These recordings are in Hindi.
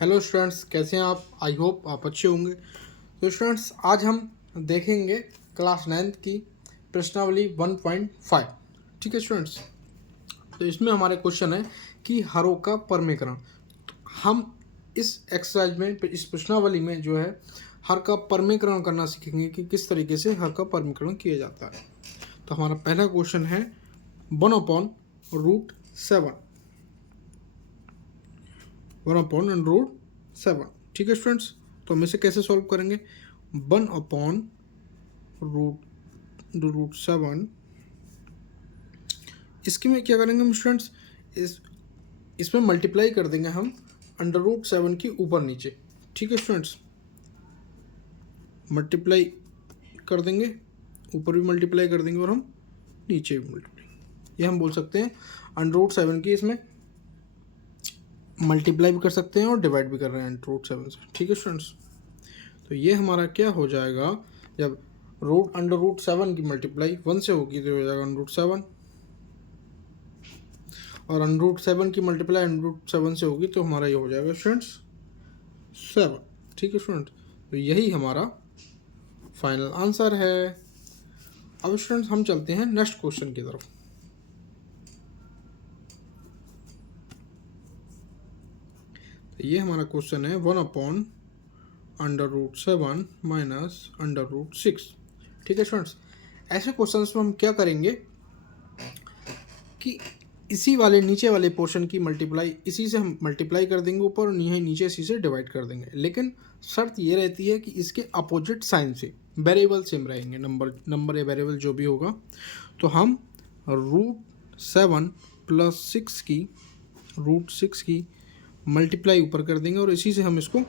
हेलो स्टूडेंट्स, कैसे हैं आप? आई होप आप अच्छे होंगे। तो स्टूडेंट्स, आज हम देखेंगे क्लास 9th की प्रश्नावली 1.5। ठीक है स्टूडेंट्स, तो इसमें हमारे क्वेश्चन है कि हरों का परमीकरण। तो हम इस एक्सरसाइज में, इस प्रश्नावली में जो है हर का परमीकरण करना सीखेंगे कि किस तरीके से हर का परमीकरण किया जाता है। तो हमारा पहला क्वेश्चन है 1/√7। 1/√7। ठीक है स्टूडेंट्स, तो हम इसे कैसे सॉल्व करेंगे? 1/√7, इसके में क्या करेंगे हम स्टूडेंट्स? इसमें मल्टीप्लाई कर देंगे हम √7 की ऊपर नीचे। ठीक है स्टूडेंट्स, मल्टीप्लाई कर देंगे, ऊपर भी मल्टीप्लाई कर देंगे और हम नीचे भी मल्टीप्लाई, ये हम बोल सकते हैं √7 की इसमें मल्टीप्लाई भी कर सकते हैं और डिवाइड भी कर रहे हैं √7 से। ठीक है स्टूडेंट्स, तो ये हमारा क्या हो जाएगा, जब √7 की मल्टीप्लाई 1 से होगी तो हो जाएगा √7, और √7 की मल्टीप्लाई √7 से होगी तो हमारा ये हो जाएगा स्टूडेंट्स 7। ठीक है स्टूडेंट, तो यही हमारा फाइनल आंसर है। अब स्टूडेंट्स हम चलते हैं नेक्स्ट क्वेश्चन की तरफ। तो ये हमारा क्वेश्चन है 1/√7 माइनस √6। ठीक है स्टूडेंट्स, ऐसे क्वेश्चन में हम क्या करेंगे कि इसी वाले नीचे वाले पोर्शन की मल्टीप्लाई इसी से हम मल्टीप्लाई कर देंगे ऊपर, और यहीं नीचे इसी से डिवाइड कर देंगे। लेकिन शर्त ये रहती है कि इसके अपोजिट साइन से, वेरिएबल सेम रहेंगे, नंबर या वेरिएबल जो भी होगा। तो हम √7 + 6 की मल्टीप्लाई ऊपर कर देंगे और इसी से हम इसको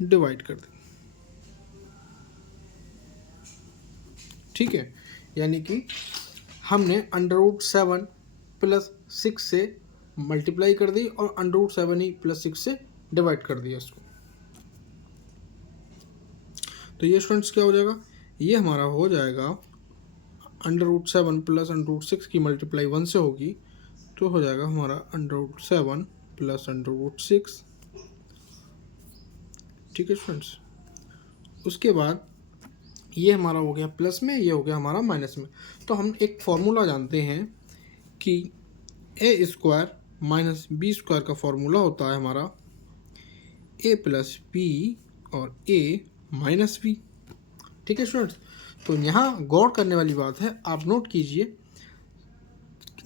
डिवाइड कर देंगे। ठीक है, यानी कि हमने √7 + 6 से मल्टीप्लाई कर दी और √7 ही + 6 से डिवाइड कर दिया इसको। तो ये स्टूडेंट्स क्या हो जाएगा, ये हमारा हो जाएगा √7 + √6 की मल्टीप्लाई 1 से होगी तो हो जाएगा हमारा √7 + √6। ठीक है स्टूडेंट्स, उसके बाद ये हमारा हो गया प्लस में, ये हो गया हमारा माइनस में। तो हम एक फॉर्मूला जानते हैं कि a² - b² का फॉर्मूला होता है हमारा a + b और a - b। ठीक है स्टूडेंट्स, तो यहाँ गौर करने वाली बात है, आप नोट कीजिए,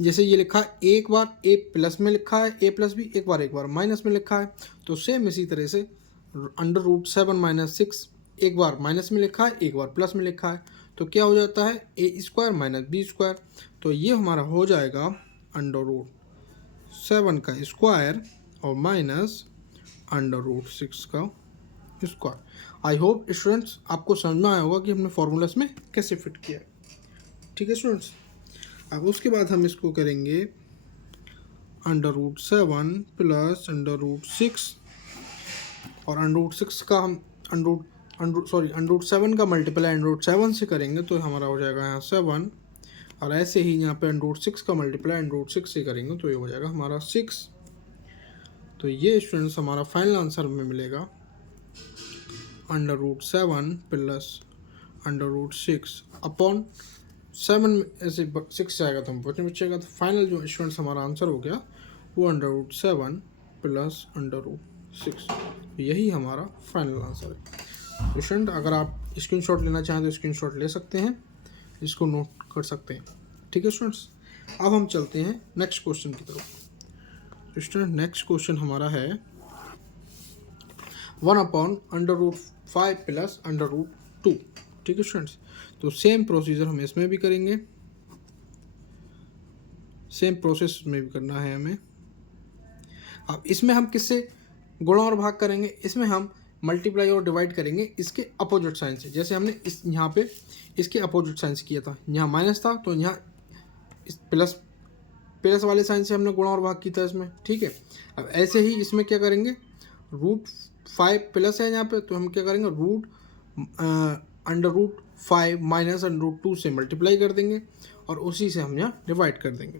जैसे ये लिखा है एक बार a प्लस में लिखा है a + b, एक बार माइनस में लिखा है। तो सेम इसी तरह से √7 - 6 एक बार माइनस में लिखा है, एक बार प्लस में लिखा है, तो क्या हो जाता है a² - b²। तो ये हमारा हो जाएगा √7 का स्क्वायर और माइनस √6 का स्क्वायर। आई होप स्टूडेंट्स आपको समझ में आया होगा कि हमने फॉर्मूलास में कैसे फिट किया है। ठीक है स्टूडेंट्स, अब उसके बाद हम इसको करेंगे √7 + √6, और √6 का हम √7 का मल्टीप्लाई √7 से करेंगे तो हमारा हो जाएगा यहाँ 7, और ऐसे ही यहाँ पे √6 का मल्टीप्लाई √6 से करेंगे तो ये हो जाएगा हमारा 6। तो ये स्टूडेंट्स हमारा फाइनल आंसर में मिलेगा √7 + √6 अपॉन 7 ऐसे 6 आएगा तो हम बचेगा। तो फाइनल जो स्टूडेंट्स हमारा आंसर हो गया वो √7 + √6, यही हमारा फाइनल आंसर है। स्टूडेंट अगर आप स्क्रीनशॉट लेना चाहें तो स्क्रीनशॉट ले सकते हैं, इसको नोट कर सकते हैं। ठीक है स्टूडेंट्स, अब हम चलते हैं नेक्स्ट क्वेश्चन की तरफ। स्टूडेंट नेक्स्ट क्वेश्चन हमारा है 1/√5 + √2। ठीक है स्टूडेंट्स, तो सेम प्रोसीजर हम इसमें भी करेंगे, सेम प्रोसेस में भी करना है हमें। अब इसमें हम किससे गुणा और भाग करेंगे? इसमें हम मल्टीप्लाई और डिवाइड करेंगे इसके अपोजिट साइन से। जैसे हमने इस यहाँ पे इसके अपोजिट साइन से किया था, यहाँ माइनस था तो यहाँ इस प्लस वाले साइन से हमने गुणा और भाग किया था इसमें। ठीक है, अब ऐसे ही इसमें क्या करेंगे, √5 प्लस है यहाँ पे तो हम क्या करेंगे, √5 माइनस √2 से मल्टीप्लाई कर देंगे और उसी से हम यहाँ डिवाइड कर देंगे।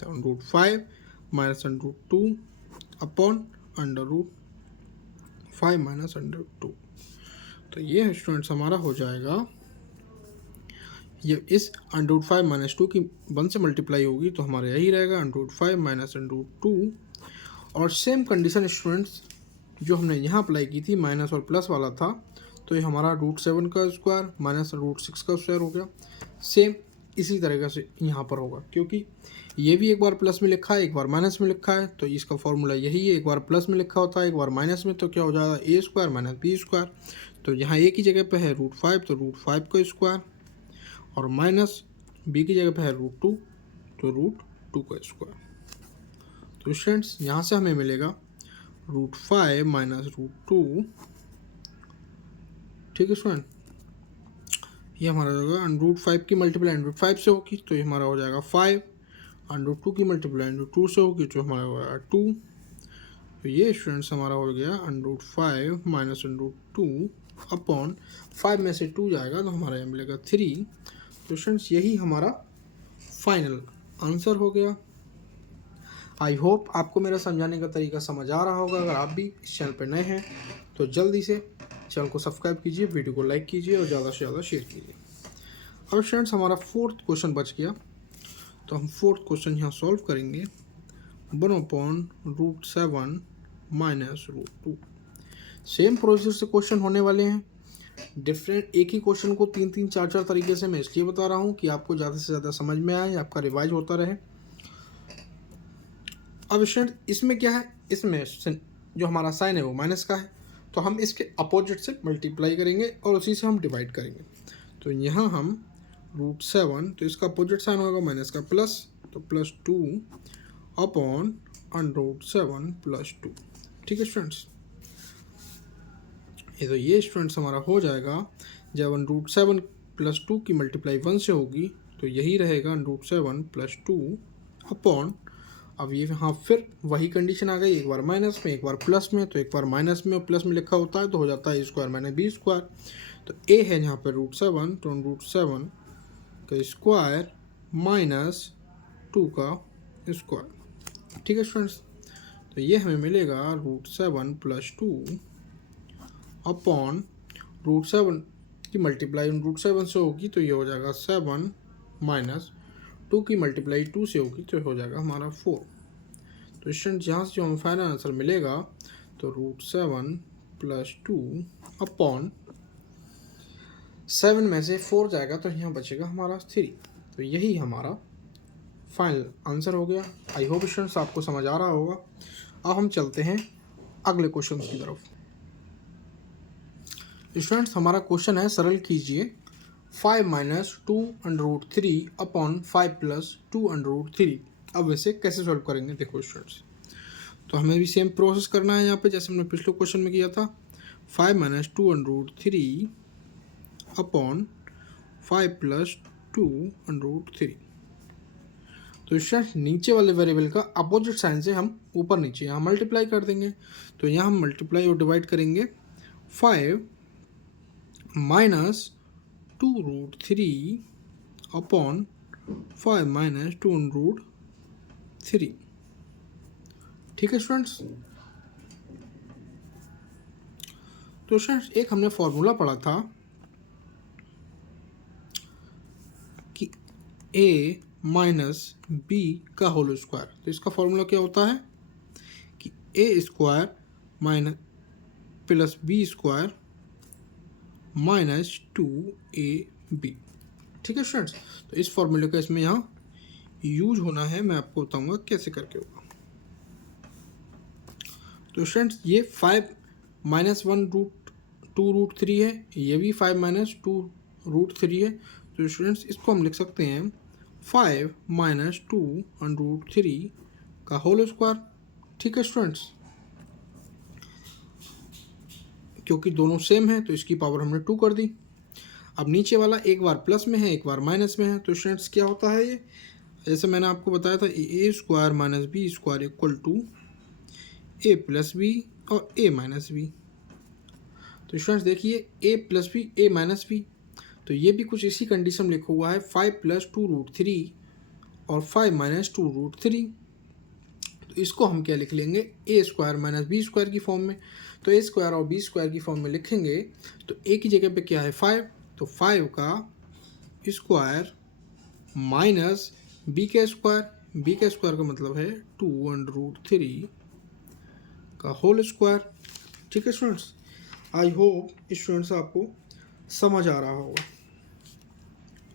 तो √5 - √2 अपॉन √2। 5 minus under 2। तो ये स्टूडेंट्स हमारा हो जाएगा, ये इस अंडर 5 माइनस 2 की 1 से मल्टीप्लाई होगी तो हमारा यही रहेगा अंडर 5 माइनस अंडर 2। और सेम कंडीशन स्टूडेंट्स जो हमने यहाँ अप्लाई की थी, माइनस और प्लस वाला था, तो ये हमारा √7 का स्क्वायर माइनस √6 का स्क्वायर हो गया। सेम इसी तरीके से यहाँ पर होगा, क्योंकि ये भी एक बार प्लस में लिखा है, एक बार माइनस में लिखा है, तो इसका फॉर्मूला यही है। एक बार प्लस में लिखा होता है, एक बार माइनस में, तो क्या हो जाएगा a² माइनस b²। तो यहाँ a की जगह पे है √5 तो √5 का स्क्वायर, और माइनस b की जगह पे है √2 तो √2 का स्क्वायर। तो स्टूडेंट्स यहाँ से हमें मिलेगा √5 माइनस √2। ठीक है स्टूडेंट, ये हमारा हो जाएगा √5 की मल्टीप्लाई √5 से होगी तो ये हमारा हो जाएगा 5, √2 की मल्टीप्लाई √2 से होगी तो हमारा हो जाएगा 2। तो ये स्टूडेंट्स हमारा हो गया √5 माइनस √2 अपॉन 5 में से 2 जाएगा तो हमारा यहाँ मिलेगा 3। तो स्टूडेंट्स यही हमारा फाइनल आंसर हो गया। आई होप आपको मेरा समझाने का तरीका समझ आ रहा होगा। अगर आप भी इस चैनल पर नए हैं तो जल्दी से चैनल को सब्सक्राइब कीजिए, वीडियो को लाइक कीजिए और ज़्यादा से ज़्यादा शेयर कीजिए। अब स्टूडेंट्स हमारा 4th क्वेश्चन बच गया, तो हम 4th क्वेश्चन यहाँ सॉल्व करेंगे। 1/√7 माइनस √2। सेम प्रोसीजर से क्वेश्चन होने वाले हैं। डिफरेंट एक ही क्वेश्चन को 3-3, 4-4 तरीके से मैं इसलिए बता रहा हूँ कि आपको ज़्यादा से ज़्यादा समझ में आए, आपका रिवाइज होता रहे। अब स्टूडेंट इसमें क्या है, इसमें जो हमारा साइन है वो माइनस का है, तो हम इसके अपोजिट से मल्टीप्लाई करेंगे और उसी से हम डिवाइड करेंगे। तो यहाँ हम √7, तो इसका अपोजिट साइन होगा माइनस का प्लस, तो +2 अपॉन √7 +2। ठीक है स्टूडेंट्स, ये स्टूडेंट्स हमारा हो जाएगा। जब √7 + 2 की मल्टीप्लाई 1 से होगी तो यही रहेगा √7 + 2 अपॉन, अब ये यहाँ फिर वही कंडीशन आ गई, एक बार माइनस में एक बार प्लस में, तो एक बार माइनस में और प्लस में लिखा होता है तो हो जाता है a² माइनस b²। तो a है यहाँ पर √7, तो √7 का स्क्वायर माइनस 2 का स्क्वायर। ठीक है स्टूडेंट्स, तो ये हमें मिलेगा √7 + 2 अपॉन √7 की मल्टीप्लाई √7 से होगी तो ये हो जाएगा 7 माइनस 2 की मल्टीप्लाई 2 से होगी तो हो जाएगा हमारा 4। तो स्टूडेंट यहाँ से जो हमें फाइनल आंसर मिलेगा तो √7 + 2 अपॉन 7 में से 4 जाएगा तो यहाँ बचेगा हमारा 3। तो यही हमारा फाइनल आंसर हो गया। आई होप स्टूडेंट्स आपको समझ आ रहा होगा। अब हम चलते हैं अगले क्वेश्चन की तरफ। स्टूडेंट्स हमारा क्वेश्चन है, सरल कीजिए 5 माइनस 2√3 अपॉन 5 + 2√3। अब वैसे कैसे सॉल्व करेंगे, देखो स्टूडेंट्स, तो हमें भी सेम प्रोसेस करना है यहाँ पे जैसे हमने पिछले क्वेश्चन में किया था। 5 माइनस 2√3 अपॉन 5 + 2√3। तो स्टूडेंट्स नीचे वाले वेरिएबल का अपोजिट साइन से हम ऊपर नीचे यहाँ मल्टीप्लाई कर देंगे। तो यहाँ हम मल्टीप्लाई और डिवाइड करेंगे। 5 माइनस 2√3 अपॉन 5 माइनस 2√3। ठीक है स्टूडेंट्स, तो स्टूडेंट्स एक हमने फॉर्मूला पढ़ा था कि a माइनस b का होल स्क्वायर। तो इसका फॉर्मूला क्या होता है कि a² minus plus b² minus 2ab। ठीक है स्टूडेंट्स, तो इस फॉर्मूले का इसमें यहाँ यूज होना है, मैं आपको बताऊंगा कैसे करके होगा। तो स्टूडेंट्स ये 5 माइनस 1√2√3 है, ये भी 5 माइनस 2√3 है। तो स्टूडेंट्स इसको हम लिख सकते हैं 5 माइनस 2√3 का होल स्क्वायर। ठीक है स्टूडेंट्स, क्योंकि दोनों सेम है तो इसकी पावर हमने 2 कर दी। अब नीचे वाला एक बार प्लस में है एक बार माइनस में है, तो स्टूडेंट्स क्या होता है ये, जैसे मैंने आपको बताया था a² minus b² equal to a plus b और a माइनस b। तो स्टूडेंट्स देखिए a plus b a minus b, तो ये भी कुछ इसी कंडीशन में लिखा हुआ है 5 + 2√3 और 5 माइनस 2√3। तो इसको हम क्या लिख लेंगे, ए स्क्वायर माइनस बी स्क्वायर की फॉर्म में। तो ए स्क्वायर और बी स्क्वायर की फॉर्म में लिखेंगे तो ए की जगह पे क्या है 5, तो 5 का स्क्वायर माइनस बी का स्क्वायर, बी का स्क्वायर का मतलब है 2√3 का होल स्क्वायर। ठीक है स्टूडेंट्स, आई होप स्टूडेंट्स आपको समझ आ रहा होगा।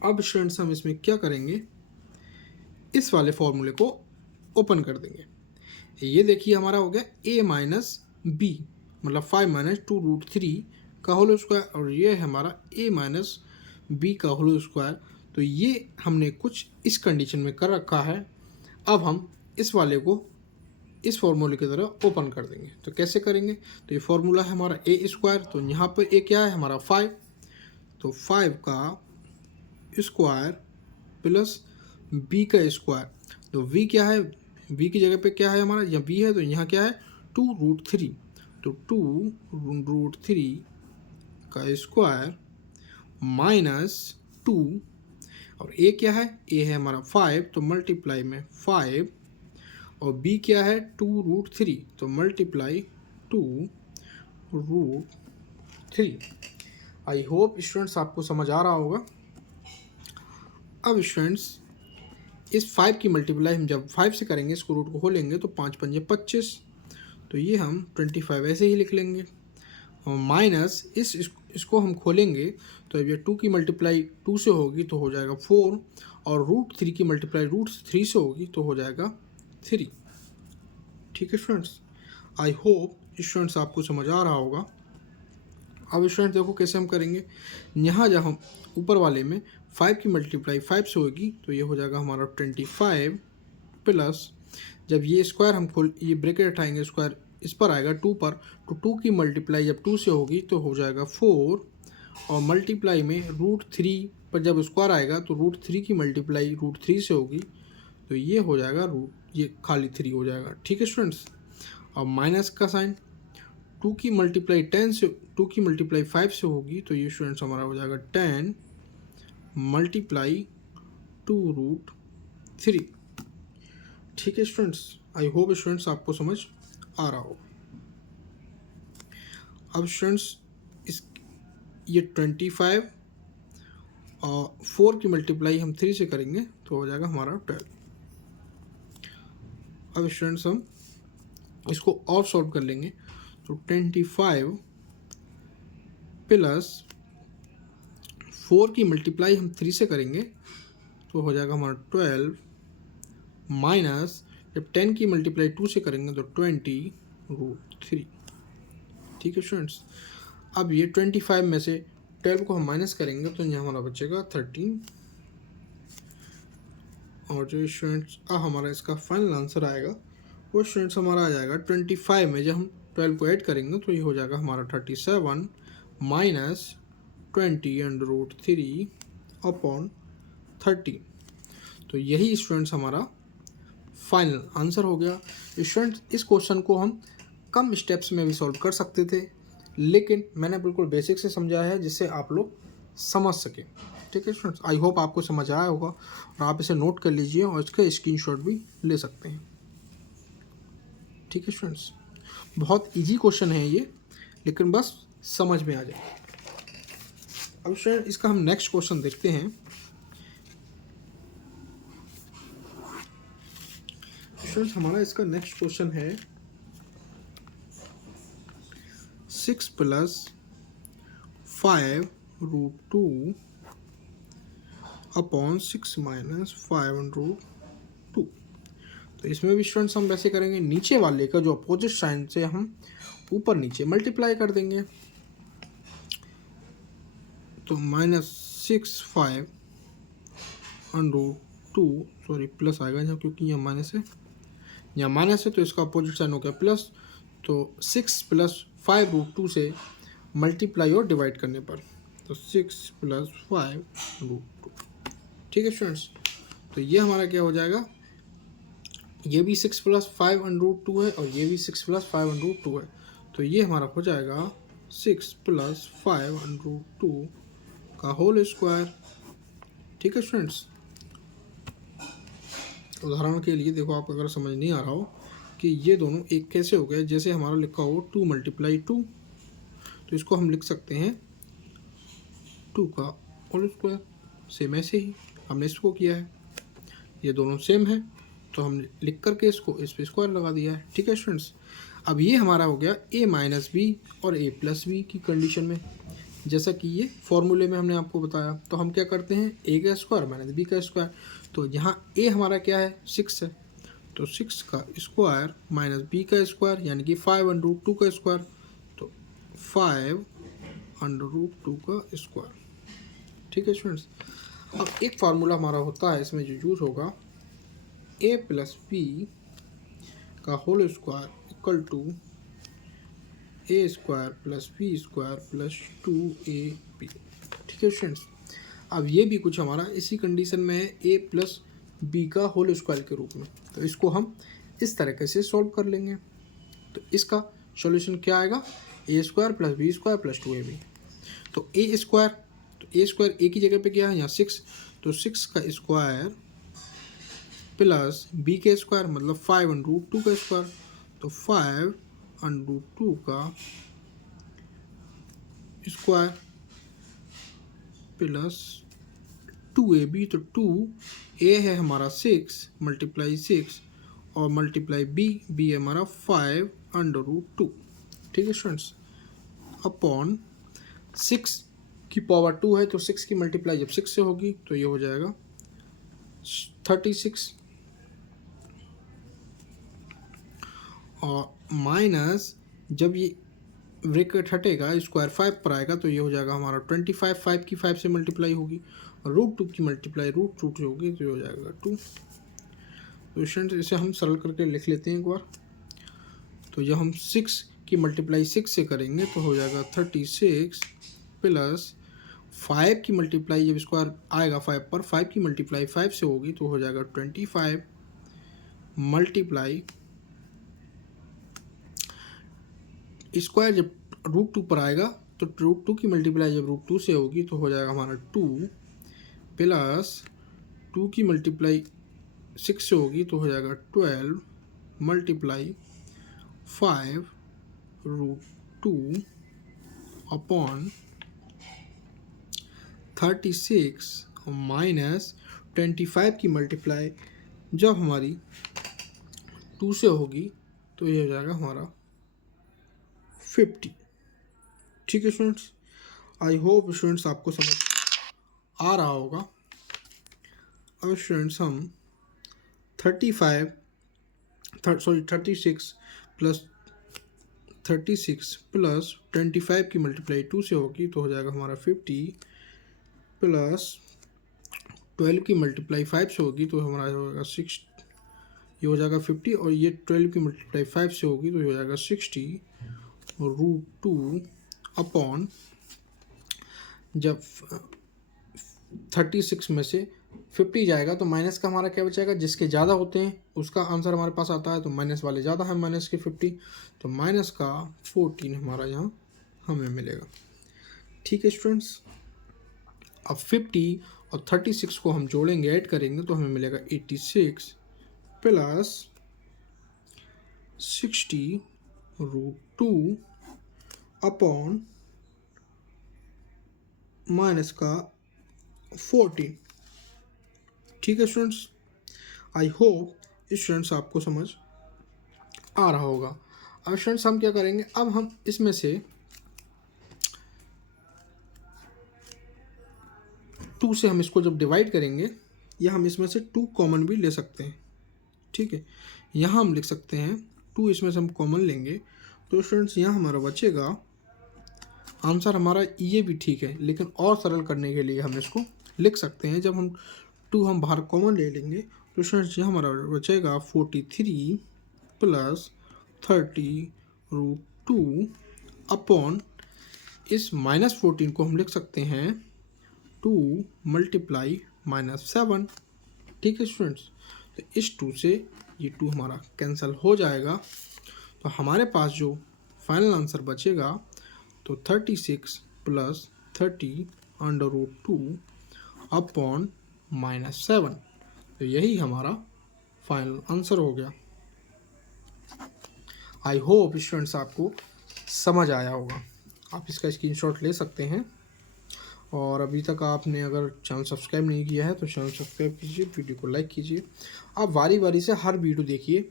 अब स्टूडेंट्स हम इसमें क्या करेंगे, इस वाले फॉर्मूले को ओपन कर देंगे। ये देखिए हमारा हो गया a माइनस बी मतलब 5 माइनस 2√3 का होल स्क्वायर, और ये है हमारा a माइनस बी का होल स्क्वायर। तो ये हमने कुछ इस कंडीशन में कर रखा है। अब हम इस वाले को इस फॉर्मूले की तरह ओपन कर देंगे। तो कैसे करेंगे, तो ये फॉर्मूला है हमारा ए स्क्वायर, तो यहाँ पर ए क्या है हमारा 5, तो 5 का स्क्वायर प्लस बी का स्क्वायर, तो वी क्या है, वी की जगह पे क्या है हमारा, यहाँ वी है तो यहाँ क्या है 2√3, तो 2√3 का स्क्वायर माइनस 2, और ए क्या है, ए है हमारा 5 तो मल्टीप्लाई में 5, और बी क्या है 2√3 तो मल्टीप्लाई 2√3। आई होप स्टूडेंट्स आपको समझ आ रहा होगा। अब स्टूडेंट्स इस 5 की मल्टीप्लाई हम जब 5 से करेंगे, इसको रूट को खोलेंगे तो 5 पंजे 25, तो ये हम 25 ऐसे ही लिख लेंगे, और माइनस इसको हम खोलेंगे तो अब ये 2 की मल्टीप्लाई 2 से होगी तो हो जाएगा 4, और √3 की मल्टीप्लाई √3 से होगी तो हो जाएगा 3। ठीक है स्टूडेंट्स, आई होप स्टूडेंट्स आपको समझ आ रहा होगा। अब स्टूडेंट देखो कैसे हम करेंगे, यहाँ जब हम ऊपर वाले में 5 की मल्टीप्लाई 5 से होगी तो ये हो जाएगा हमारा 25 प्लस, जब ये स्क्वायर हम ये ब्रैकेट हटाएंगे स्क्वायर इस पर आएगा 2 पर, तो 2 की मल्टीप्लाई जब 2 से होगी तो हो जाएगा 4, और मल्टीप्लाई में √3 पर जब स्क्वायर आएगा तो √3 की मल्टीप्लाई √3 से होगी तो ये हो जाएगा ये खाली 3 हो जाएगा। ठीक है स्टूडेंट्स, और माइनस का साइन 2 की मल्टीप्लाई 10 से 2 की मल्टीप्लाई 5 से होगी तो ये स्टूडेंट्स हमारा हो जाएगा 10 मल्टीप्लाई 2√3। ठीक है स्टूडेंट्स, आई होप स्टूडेंट्स आपको समझ आ रहा हो। अब स्टूडेंट्स ये 25 और 4 की मल्टीप्लाई हम 3 से करेंगे तो हो जाएगा हमारा 12। अब स्टूडेंट्स हम इसको ऑफ सॉल्व कर लेंगे तो 25 प्लस 4 की मल्टीप्लाई हम 3 से करेंगे तो हो जाएगा हमारा 12, माइनस जब 10 की मल्टीप्लाई 2 से करेंगे तो 20√3। ठीक है स्टूडेंट्स, अब ये 25 में से 12 को हम माइनस करेंगे तो यहाँ हमारा बचेगा 13, और जो स्टूडेंट्स हमारा इसका फाइनल आंसर आएगा वो स्टूडेंट्स हमारा आ जाएगा 25 में जब हम 12 को ऐड करेंगे तो ये हो जाएगा हमारा 37 माइनस 20√3 अपॉन 13। तो यही स्टूडेंट्स हमारा फाइनल आंसर हो गया। स्टूडेंट्स इस क्वेश्चन को हम कम स्टेप्स में भी सॉल्व कर सकते थे, लेकिन मैंने बिल्कुल बेसिक से समझाया है जिससे आप लोग समझ सकें। ठीक है स्टूडेंट्स, आई होप आपको समझ आया होगा, और आप इसे नोट कर लीजिए और इसका स्क्रीनशॉट भी ले सकते हैं। ठीक है स्टूडेंट्स, बहुत इजी क्वेश्चन है ये, लेकिन बस समझ में आ जाए। अब स्टूडेंट इसका हम नेक्स्ट क्वेश्चन देखते हैं। स्टूडेंट्स हमारा इसका नेक्स्ट क्वेश्चन है 6 प्लस 5√2 अपॉन 6 माइनस 5√2। तो इसमें भी स्टूडेंट्स हम वैसे करेंगे, नीचे वाले का जो अपोजिट साइन से हम ऊपर नीचे मल्टीप्लाई कर देंगे, तो -6 5√2 सॉरी प्लस आएगा यहाँ क्योंकि यहाँ माइनस है, यहाँ माइनस है तो इसका अपोजिट साइन हो गया प्लस, तो 6 प्लस 5√2 से मल्टीप्लाई और डिवाइड करने पर, तो 6 प्लस 5√2। ठीक है स्टूडेंट्स, तो ये हमारा क्या हो जाएगा, ये भी 6 प्लस 5√2 है और ये भी 6 प्लस 5√2 है, तो ये हमारा हो जाएगा 6 प्लस 5√2 का होल स्क्वायर। ठीक है स्टूडेंट्स, उदाहरण के लिए देखो, आप अगर समझ नहीं आ रहा हो कि ये दोनों एक कैसे हो गए, जैसे हमारा लिखा हो 2 × 2, तो इसको हम लिख सकते हैं 2 का होल स्क्वायर। सेम ऐसे ही हमने इसको किया है, ये दोनों सेम है तो हम लिख करके इसको इस पे स्क्वायर लगा दिया है। ठीक है स्टूडेंट्स, अब ये हमारा हो गया a माइनस बी और a प्लस बी की कंडीशन में, जैसा कि ये फॉर्मूले में हमने आपको बताया। तो हम क्या करते हैं, a का स्क्वायर माइनस b का स्क्वायर। तो यहाँ a हमारा क्या है, 6 है, तो 6 का स्क्वायर माइनस b का स्क्वायर यानी कि 5√2 का स्क्वायर, तो 5√2 का स्क्वायर। ठीक है स्टूडेंट्स, अब एक फार्मूला हमारा होता है इसमें जो यूज़ होगा, a प्लस बी का whole square equal to a square plus B square plus 2ab। ठीक है स्टूडेंट्स, अब ये भी कुछ हमारा इसी कंडीशन में है, a प्लस बी का होल स्क्वायर के रूप में। तो इसको हम इस तरीके से सॉल्व कर लेंगे। तो इसका सॉल्यूशन क्या आएगा, a square plus B square plus 2ab। तो a स्क्वायर, तो a स्क्वायर a की जगह पे क्या है यहाँ 6, तो 6 का स्क्वायर प्लस b के स्क्वायर मतलब 5√2 का स्क्वायर, तो 5√2 का स्क्वायर प्लस 2ab। तो 2a है हमारा 6 मल्टीप्लाई 6 और मल्टीप्लाई b है हमारा 5√2। ठीक है स्टूडेंट्स, अपॉन 6 की पावर 2 है तो 6 की मल्टीप्लाई जब 6 से होगी तो ये हो जाएगा 36, और माइनस जब ये ब्रैकेट हटेगा स्क्वायर 5 पर आएगा तो ये हो जाएगा हमारा 25, 5 की 5 से मल्टीप्लाई होगी और √2 की मल्टीप्लाई √2 से होगी तो ये हो जाएगा 2। तो स्टूडेंट्स इसे हम सरल करके लिख लेते हैं एक बार। तो जब हम 6 की मल्टीप्लाई 6 से करेंगे तो हो जाएगा 36 प्लस 5 की मल्टीप्लाई जब स्क्वायर आएगा 5 पर, 5 की मल्टीप्लाई 5 से होगी तो हो जाएगा 25 मल्टीप्लाई स्क्वायर जब √2 पर आएगा तो √2 की मल्टीप्लाई जब √2 से होगी तो हो जाएगा हमारा 2 प्लस 2 की मल्टीप्लाई 6 से होगी तो हो जाएगा 12 मल्टीप्लाई 5√2 अपॉन 36 माइनस 25 की मल्टीप्लाई जब हमारी 2 से होगी तो ये हो जाएगा हमारा 50। ठीक है स्टूडेंट्स, आई होप स्टूडेंट्स आपको समझ आ रहा होगा। अब स्टूडेंट्स हम 36 प्लस 25 की मल्टीप्लाई 2 से होगी तो हो जाएगा हमारा 50 प्लस 12 की मल्टीप्लाई 5 से होगी तो हमारा होगा 6, ये हो जाएगा 50 और ये 12 की मल्टीप्लाई 5 से होगी तो ये हो जाएगा 60√2 अपॉन जब 36 में से 50 जाएगा तो माइनस का हमारा क्या बचेगा, जिसके ज़्यादा होते हैं उसका आंसर हमारे पास आता है, तो माइनस वाले ज़्यादा है माइनस के 50, तो माइनस का 14 हमारा यहाँ हमें मिलेगा। ठीक है स्टूडेंट्स, अब 50 और 36 को हम जोड़ेंगे ऐड करेंगे तो हमें मिलेगा 86 प्लस 60√2 अपॉन माइनस का 14। ठीक है स्टूडेंट्स, आई होप स्टूडेंट्स आपको समझ आ रहा होगा। अब स्टूडेंट्स हम क्या करेंगे, अब हम इसमें से 2 से हम इसको जब डिवाइड करेंगे या हम इसमें से 2 कॉमन भी ले सकते हैं। ठीक है, यहाँ हम लिख सकते हैं 2, इसमें से हम कॉमन लेंगे तो स्टूडेंट्स यहाँ हमारा बचेगा आंसर हमारा ये भी ठीक है, लेकिन और सरल करने के लिए हम इसको लिख सकते हैं, जब हम 2 हम बाहर कॉमन ले लेंगे तो स्टूडेंट्स यहाँ हमारा बचेगा 43 प्लस 30√2 अपॉन इस -14 को हम लिख सकते हैं 2 मल्टीप्लाई -7। ठीक है स्टूडेंट्स, तो इस 2 से ये 2 हमारा कैंसिल हो जाएगा, तो हमारे पास जो फाइनल आंसर बचेगा तो 36 प्लस 30√2 अपॉन -7, तो यही हमारा फाइनल आंसर हो गया। आई होप स्टूडेंट्स आपको समझ आया होगा। आप इसका स्क्रीनशॉट ले सकते हैं। और अभी तक आपने अगर चैनल सब्सक्राइब नहीं किया है तो चैनल सब्सक्राइब कीजिए, वीडियो को लाइक कीजिए। आप बारी बारी से हर वीडियो देखिए।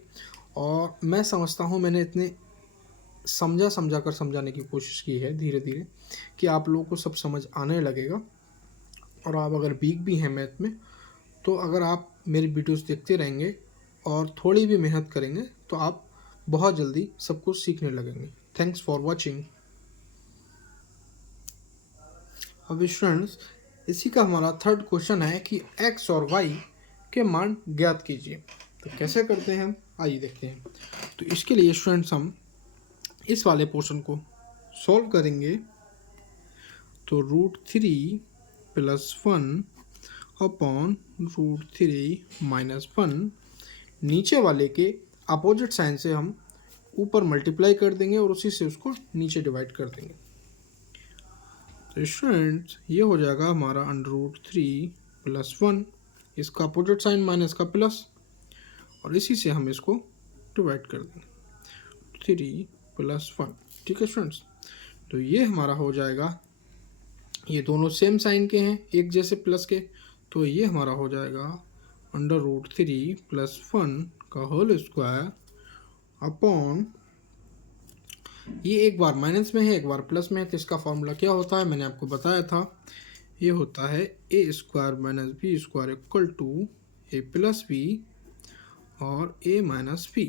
और मैं समझता हूँ मैंने इतने समझा कर समझाने की कोशिश की है धीरे धीरे कि आप लोगों को सब समझ आने लगेगा। और आप अगर वीक भी हैं मैथ में तो अगर आप मेरी वीडियोस देखते रहेंगे और थोड़ी भी मेहनत करेंगे तो आप बहुत जल्दी सब कुछ सीखने लगेंगे। Thanks for watching. अब स्टूडेंट्स इसी का हमारा थर्ड क्वेश्चन है कि x और y के मान ज्ञात कीजिए। तो कैसे करते हैं हम, आइए देखते हैं। तो इसके लिए स्टूडेंट्स हम इस वाले पोर्शन को सॉल्व करेंगे। तो √3 + 1 अपॉन √3 - 1 नीचे वाले के अपोजिट साइन से हम ऊपर मल्टीप्लाई कर देंगे और उसी से उसको नीचे डिवाइड कर देंगे। तो स्टूडेंट्स ये हो जाएगा हमारा √3 + 1, इसका अपोजिट साइन माइनस का प्लस, और इसी से हम इसको डिवाइड कर देंगे 3 + 1। ठीक है स्टूडेंट्स, तो ये हमारा हो जाएगा, ये दोनों सेम साइन के हैं एक जैसे प्लस के, तो ये हमारा हो जाएगा √3 + 1 का होल स्क्वायर अपॉन, ये एक बार माइनस में है एक बार प्लस में है, तो इसका फॉर्मूला क्या होता है मैंने आपको बताया था। ये होता है a² - b² = a + b और a - b।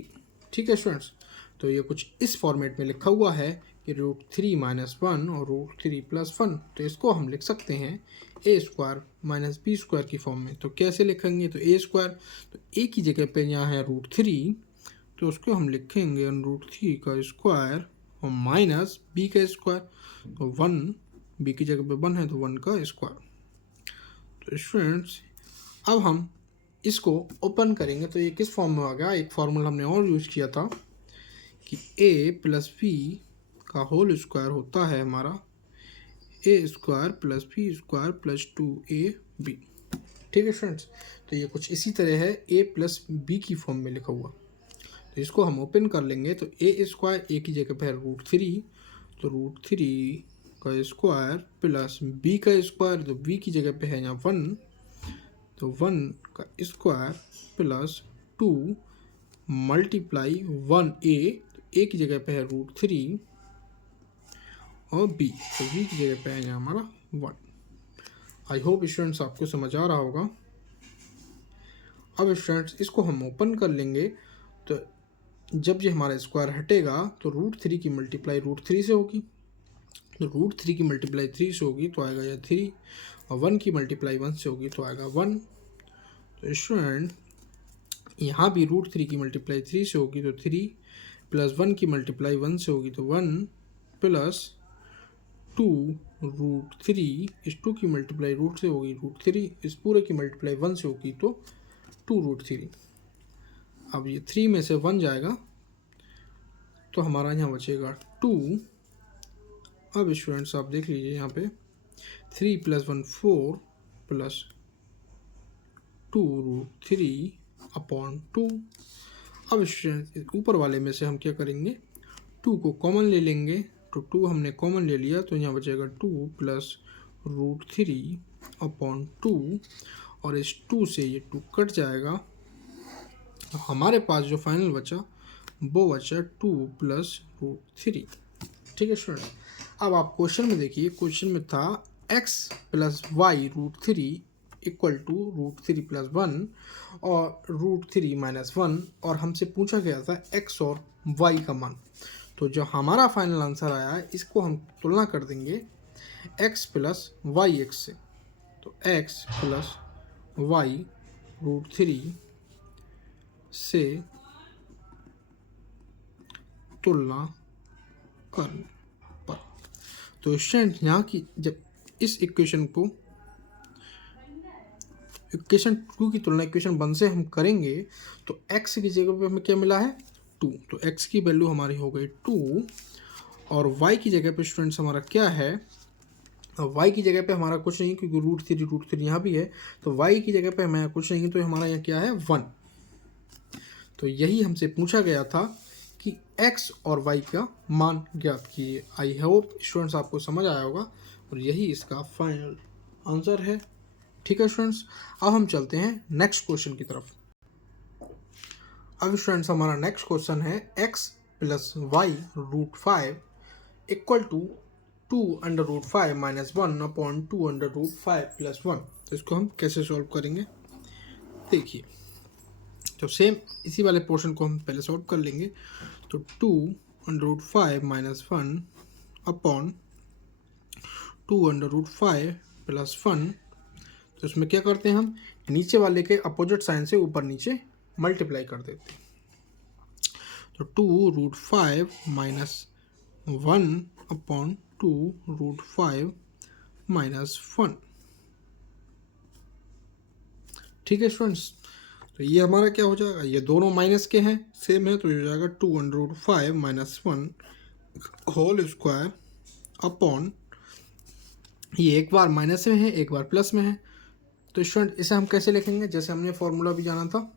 ठीक है स्टूडेंट्स, तो ये कुछ इस फॉर्मेट में लिखा हुआ है कि √3 - 1 और √3 + 1। तो इसको हम लिख सकते हैं a² - b² की फॉर्म में। तो कैसे लिखेंगे, तो a², तो a की जगह पे यहाँ है √3, तो उसको हम लिखेंगे √3 का स्क्वायर और माइनस b का स्क्वायर, तो 1, b की जगह पे 1 है तो 1 का स्क्वायर। तो स्टूडेंट्स अब हम इसको ओपन करेंगे तो ये किस फॉर्म में आ गया। एक फॉर्मूला हमने और यूज़ किया था कि a + b का होल स्क्वायर होता है हमारा a² + b² + 2ab। ठीक है स्टूडेंट्स, तो ये कुछ इसी तरह है a + b की फॉर्म में लिखा हुआ। तो इसको हम ओपन कर लेंगे तो a² a की जगह पे है √3, तो √3 का स्क्वायर प्लस b का स्क्वायर, तो b की जगह पे है यहाँ 1, तो 1 का स्क्वायर प्लस 2 मल्टीप्लाई 1a, तो a की जगह पे है √3 और b, तो b की जगह पे है यहाँ हमारा 1। आई होप स्टूडेंट्स आपको समझ आ रहा होगा। अब स्टूडेंट्स इसको हम ओपन कर लेंगे तो जब ये हमारा स्क्वायर हटेगा तो √3 की मल्टीप्लाई √3 से होगी, तो √3 की मल्टीप्लाई 3 से होगी तो आएगा यह 3, और 1 की मल्टीप्लाई 1 से होगी तो आएगा 1। तो स्टूडेंट यहाँ भी √3 की मल्टीप्लाई 3 से होगी तो 3, प्लस 1 की मल्टीप्लाई 1 से होगी तो 1, प्लस 2 √3, इस 2 की मल्टीप्लाई रूट से होगी √3, इस पूरे की मल्टीप्लाई 1 से होगी तो 2 √3। अब ये 3 में से 1 जाएगा तो हमारा यहाँ बचेगा 2। अब स्टूडेंट्स आप देख लीजिए यहाँ पे 3 + 1 4 प्लस 2 √3 अपॉन 2। अब स्टूडेंट ऊपर वाले में से हम क्या करेंगे, 2 को कॉमन ले लेंगे, तो 2 हमने कॉमन ले लिया तो यहाँ बचेगा 2 प्लस √3 अपॉन 2, और इस 2 से ये 2 कट जाएगा, तो हमारे पास जो फाइनल बचा वो बचा 2 प्लस √3। ठीक है स्टूडेंट, अब आप क्वेश्चन में देखिए, क्वेश्चन में था x + y √3 = √3 + 1 और √3 - 1, और हमसे पूछा गया था x और y का मान। तो जो हमारा फाइनल आंसर आया है इसको हम तुलना कर देंगे x + yx से। तो x + y √3 से तुलना करने पर, तो स्टूडेंट यहाँ की जब इस इक्वेशन को इक्वेशन 2 की तुलना इक्वेशन 1 से हम करेंगे तो x की जगह पे हमें क्या मिला है 2, तो x की वैल्यू हमारी हो गई 2, और y की जगह पे स्टूडेंट्स हमारा क्या है, y की जगह पे हमारा कुछ नहीं क्योंकि √3 यहाँ भी है, तो y की जगह पे हमारा कुछ नहीं तो हमारा यहाँ क्या है 1। तो यही हमसे पूछा गया था कि x और y का मान ज्ञात कीजिए। आई होप स्टूडेंट्स आपको समझ आया होगा और यही इसका फाइनल आंसर है। ठीक है स्टूडेंट्स, अब हम चलते हैं नेक्स्ट क्वेश्चन की तरफ। अब स्टूडेंट्स हमारा नेक्स्ट क्वेश्चन है x plus Y root 5 equal to 2√5 minus 1/2√5 plus 1। तो इसको हम कैसे सॉल्व करेंगे देखिए। तो सेम इसी वाले पोर्शन को हम पहले सॉल्व कर लेंगे। तो 2√5 माइनस 1/2√5 प्लस 1। तो इसमें क्या करते हैं, हम नीचे वाले के अपोजिट साइन से ऊपर नीचे मल्टीप्लाई कर देते हैं। तो 2√5 माइनस 1/2√5 माइनस 1। ठीक है स्टूडेंट्स, तो ये हमारा क्या हो जाएगा, ये दोनों माइनस के हैं, सेम है, तो ये हो जाएगा 2√5 माइनस 1 होल स्क्वायर अपॉन, ये एक बार माइनस में है एक बार प्लस में है। तो स्टूडेंट इसे हम कैसे लिखेंगे, जैसे हमने फॉर्मूला भी जाना था,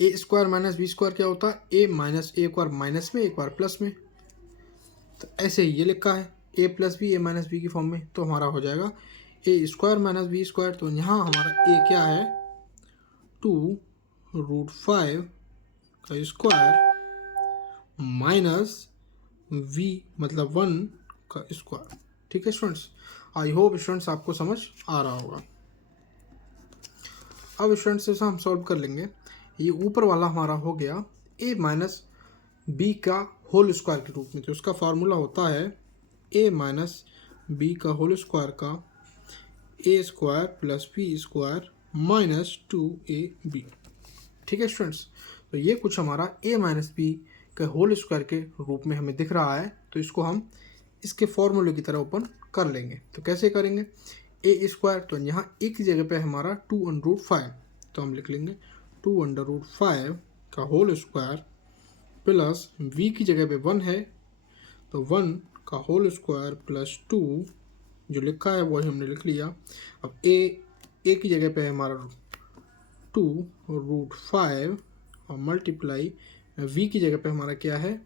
ए स्क्वायर माइनस बी स्क्वायर क्या होता है, ए माइनस ए, एक बार माइनस में एक बार प्लस में। तो ऐसे ही ये लिखा है ए प्लस बी, ए माइनस बी की फॉर्म में, तो हमारा हो जाएगा ए स्क्वायर माइनस बी स्क्वायर। तो यहाँ हमारा ए क्या है, 2√5 का स्क्वायर माइनस वी मतलब 1 का स्क्वायर। ठीक है स्टूडेंट्स, आई होप स्टूडेंट्स आपको समझ आ रहा होगा। अब स्टूडेंट्स इसे हम सॉल्व कर लेंगे। ये ऊपर वाला हमारा हो गया a माइनस बी का होल स्क्वायर के रूप में। तो उसका फार्मूला होता है a माइनस बी का होल स्क्वायर का a square plus B square minus 2ab। ठीक है स्टूडेंट्स, तो ये कुछ हमारा a माइनस बी का होल स्क्वायर के रूप में हमें दिख रहा है। तो इसको हम इसके फॉर्मूले की तरह ओपन कर लेंगे। तो कैसे करेंगे, ए स्क्वायर, तो यहाँ ए की जगह पे हमारा 2√5, तो हम लिख लेंगे 2√5 का होल स्क्वायर प्लस वी की जगह पे 1 है, तो 1 का होल स्क्वायर प्लस 2 जो लिखा है वही हमने लिख लिया। अब ए की जगह पे है हमारा 2√5 और मल्टीप्लाई वी की जगह पे हमारा क्या है,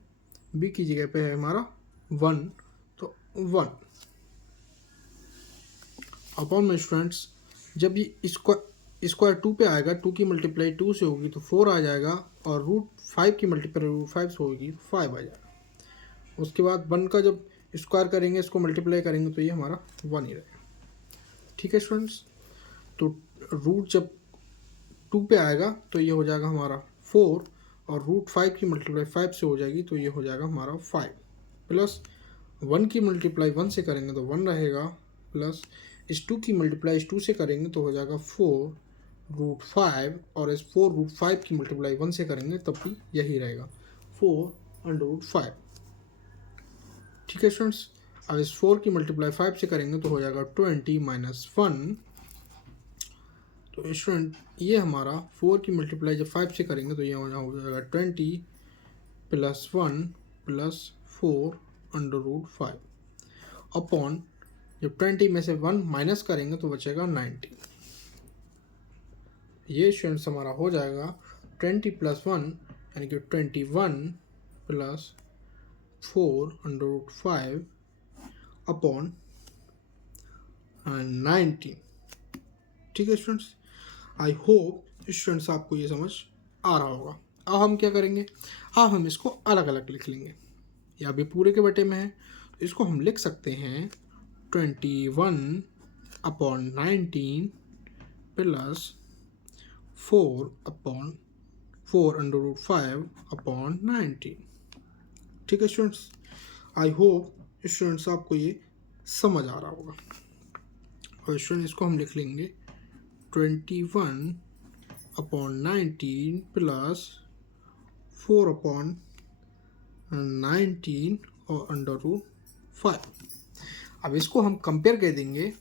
बी की जगह पे है हमारा 1, तो 1 अपॉन में स्टूडेंट्स, जब ये स्क्वायर 2 पे आएगा, 2 की मल्टीप्लाई 2 से होगी तो 4 आ जाएगा, और √5 की मल्टीप्लाई √5 से होगी तो 5 आ जाएगा। उसके बाद 1 का जब स्क्वायर करेंगे, इसको मल्टीप्लाई करेंगे तो ये हमारा 1 ही रहेगा। ठीक है स्टूडेंट्स, तो रूट जब 2 पे आएगा तो ये हो जाएगा हमारा 4, और √5 की मल्टीप्लाई 5 से हो जाएगी तो ये हो जाएगा हमारा 5, प्लस 1 की मल्टीप्लाई 1 से करेंगे तो 1 रहेगा, प्लस इस 2 की मल्टीप्लाई इस 2 से करेंगे तो हो जाएगा 4√5, और इस 4√5 की मल्टीप्लाई 1 से करेंगे तब भी यही रहेगा 4√5। ठीक है स्टूडेंट्स, अब इस 4 की मल्टीप्लाई 5 से करेंगे तो हो जाएगा 20 माइनस 1। तो स्टूडेंट ये हमारा 4 की मल्टीप्लाई जब 5 से करेंगे तो ये हो जाएगा 20 प्लस 1 प्लस 4√5 अपॉन, जब 20 में से 1 माइनस करेंगे तो बचेगा 90। ये स्टूडेंट्स हमारा हो जाएगा 20 प्लस 1 यानी कि 21 प्लस 4√5 अपॉन 90। ठीक है स्टूडेंट्स, आई होप स्टूडेंट्स आपको ये समझ आ रहा होगा। अब हम क्या करेंगे, अब हम इसको अलग अलग लिख लेंगे। या अभी पूरे के बटे में है तो इसको हम लिख सकते हैं 21 अपॉन 19 प्लस 4/4√5 अपॉन 19। ठीक है स्टूडेंट्स, आई होप स्टूडेंट्स आपको ये समझ आ रहा होगा। और स्टूडेंट इसको हम लिख लेंगे 21 अपॉन 19 प्लस 4/19 और √5। अब इसको हम कंपेयर कर देंगे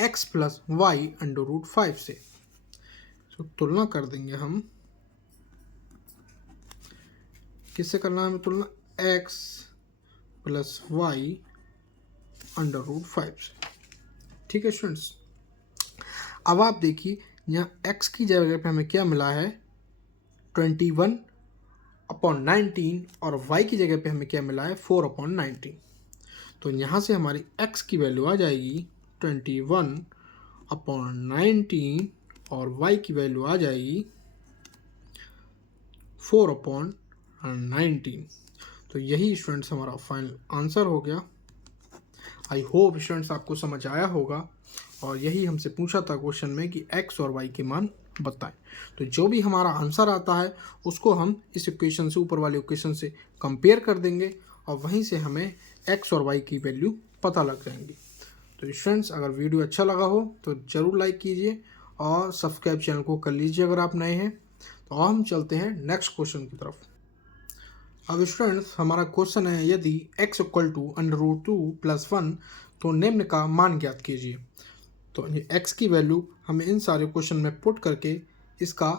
x प्लस वाई √5 से। तो तुलना कर देंगे हम, किससे करना है हमें तुलना, x प्लस वाई √5 से। ठीक है स्टूडेंट्स, अब आप देखिए यहाँ x की जगह पे हमें क्या मिला है 21 अपॉन 19 और y की जगह पे हमें क्या मिला है 4 अपॉन 19। तो यहाँ से हमारी x की वैल्यू आ जाएगी 21 अपॉन 19 और y की वैल्यू आ जाएगी 4 अपॉन 19। तो यही स्टूडेंट्स हमारा फाइनल आंसर हो गया। आई होप स्टूडेंट्स आपको समझ आया होगा, और यही हमसे पूछा था क्वेश्चन में कि x और y के मान बताएं। तो जो भी हमारा आंसर आता है उसको हम इस इक्वेशन से, ऊपर वाले इक्वेशन से कंपेयर कर देंगे और वहीं से हमें x और y की वैल्यू पता लग जाएंगी। तो स्टूडेंट्स अगर वीडियो अच्छा लगा हो तो ज़रूर लाइक कीजिए और सब्सक्राइब चैनल को कर लीजिए अगर आप नए हैं। तो हम चलते हैं नेक्स्ट क्वेश्चन की तरफ। अब स्टूडेंट्स हमारा क्वेश्चन है, यदि x इक्वल टू √2 + 1 तो निम्न का मान ज्ञात कीजिए। तो x की वैल्यू हमें इन सारे क्वेश्चन में पुट करके इसका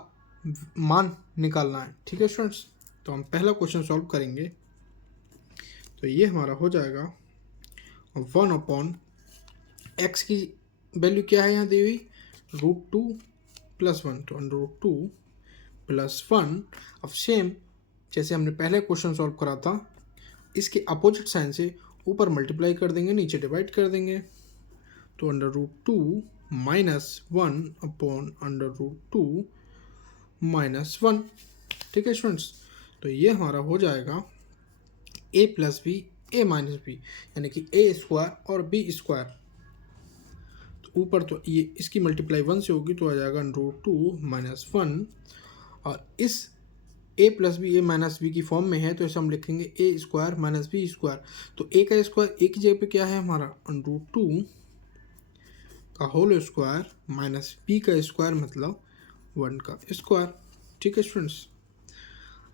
मान निकालना है। ठीक है स्टूडेंट्स, तो हम पहला क्वेश्चन सॉल्व करेंगे। तो ये हमारा हो जाएगा 1 अपॉन x की वैल्यू क्या है यहाँ दी हुई √2 + 1, तो √2 + 1। अब सेम जैसे हमने पहले क्वेश्चन सॉल्व करा था, इसके अपोजिट साइन से ऊपर मल्टीप्लाई कर देंगे, नीचे डिवाइड कर देंगे। तो √2 - 1 अपॉन √2 - 1। ठीक है स्टूडेंट्स, तो ये हमारा हो जाएगा a + b a - b, यानी कि a² और b²। तो ऊपर तो ये इसकी मल्टीप्लाई 1 से होगी तो आ जाएगा √2 - 1, और इस a + b a - b की फॉर्म में है तो इसे हम लिखेंगे a² - b²। तो a का स्क्वायर a की जगह पे क्या है हमारा √2 का होल स्क्वायर माइनस b का स्क्वायर मतलब 1 का स्क्वायर। ठीक है स्टूडेंट्स,